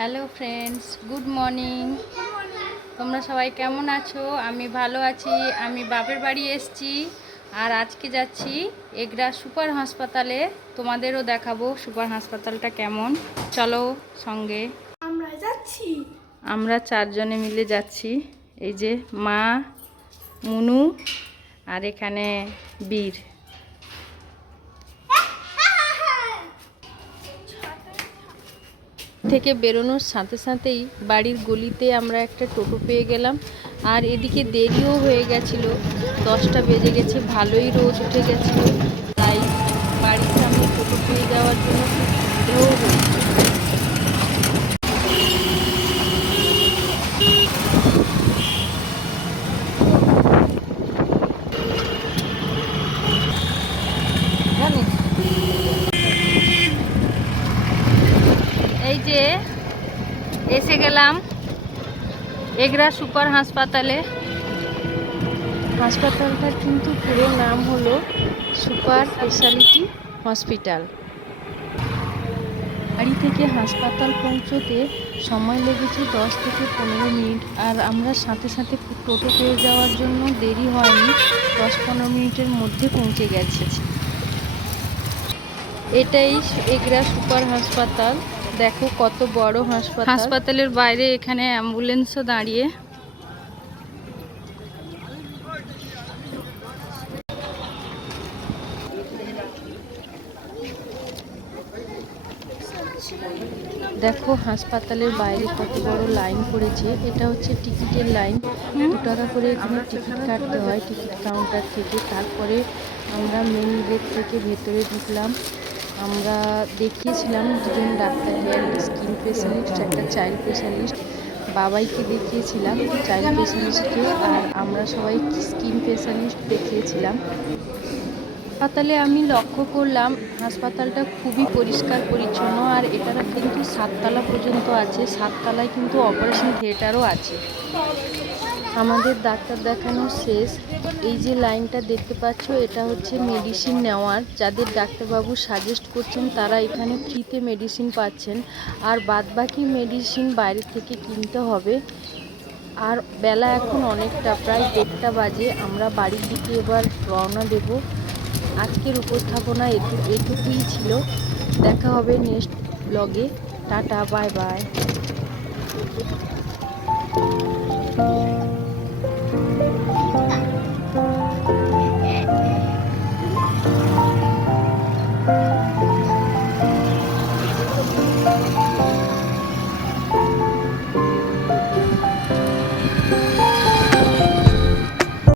Hello friends, good morning. তোমরা সবাই কেমন আছো? আমি ভালো আছি। আমি বাপের বাড়ি এসেছি আর আজকে যাচ্ছি এগরা সুপার হাসপাতালে। তোমাদেরও দেখাবো সুপার হাসপাতালটা কেমন। চলো সঙ্গে। আমরা চারজনে মিলে যাচ্ছি। এই যে মা, মুনু আর এখানে বীর। থেকে বেরোনোর সাথে সাথেই বাড়ির গলিতে আমরা একটা টোটো পেয়ে গেলাম। আর এদিকে দেরিও হয়ে গেছিল, 10টা বেজে গেছে, ভালোই রোদ উঠে গেছিলো, তাই বাড়ির সামনে টোটো পেয়ে যাওয়ার জন্য খুব সুবিধাও হয়েছে। এই যে এসে গেলাম এগরা সুপার হাসপাতালে। হাসপাতালটার কিন্তু পুরো নাম হলো সুপার স্পেশালিটি হসপিটাল। বাড়ি থেকে হাসপাতাল পৌঁছতে সময় লেগেছে 10 থেকে 15 মিনিট। আর আমরা সাথে সাথে টোটো পেয়ে যাওয়ার জন্য দেরি হয়নি, 10-15 মিনিটের মধ্যে পৌঁছে গেছে। এটাই এগরা সুপার হাসপাতাল। দেখো কত বড় হাসপাতাল। হাসপাতালের বাইরে এখানে অ্যাম্বুলেন্সও দাঁড়িয়ে। দেখো হাসপাতালের বাইরে কত বড় লাইন পড়েছে। এটা হচ্ছে টিকিটের লাইন। 2 টাকা করে এখানে টিকিট কাটতে হয় টিকিট কাউন্টার থেকে। তারপরে আমরা মেন গেট থেকে ভেতরে ঢুকলাম। আমরা দেখিয়েছিলাম দুজন ডাক্তারকে, একটা স্কিন স্পেশালিস্ট, একটা চাইল্ড স্পেশালিস্ট। বাবাইকে দেখিয়েছিলাম চাইল্ড স্পেশালিস্টকে, আর আমরা সবাই স্কিন স্পেশালিস্ট দেখিয়েছিলাম। হাসপাতালে আমি লক্ষ্য করলাম হাসপাতালটা খুবই পরিষ্কার পরিচ্ছন্ন। আর এটা কিন্তু 7 তলা পর্যন্ত আছে। 7 তলায় কিন্তু অপারেশন থিয়েটারও আছে। আমাদের ডাক্তার দেখানো শেষ। এই যে লাইনটা দেখতে পাচ্ছ, এটা হচ্ছে মেডিসিন নেওয়ার। যাদের ডাক্তারবাবু সাজেস্ট করছেন তারা এখানে ফ্রিতে মেডিসিন পাচ্ছেন, আর বাদবাকি মেডিসিন বাইরে থেকে কিনতে হবে। আর বেলা এখন অনেকটা, প্রায় 1টা বাজে। আমরা বাড়ির দিকে এবার রওনা দেব। আজকের উপস্থাপনা এটুকুই ছিল। দেখা হবে নেক্সট ব্লগে। Tata, bye bye.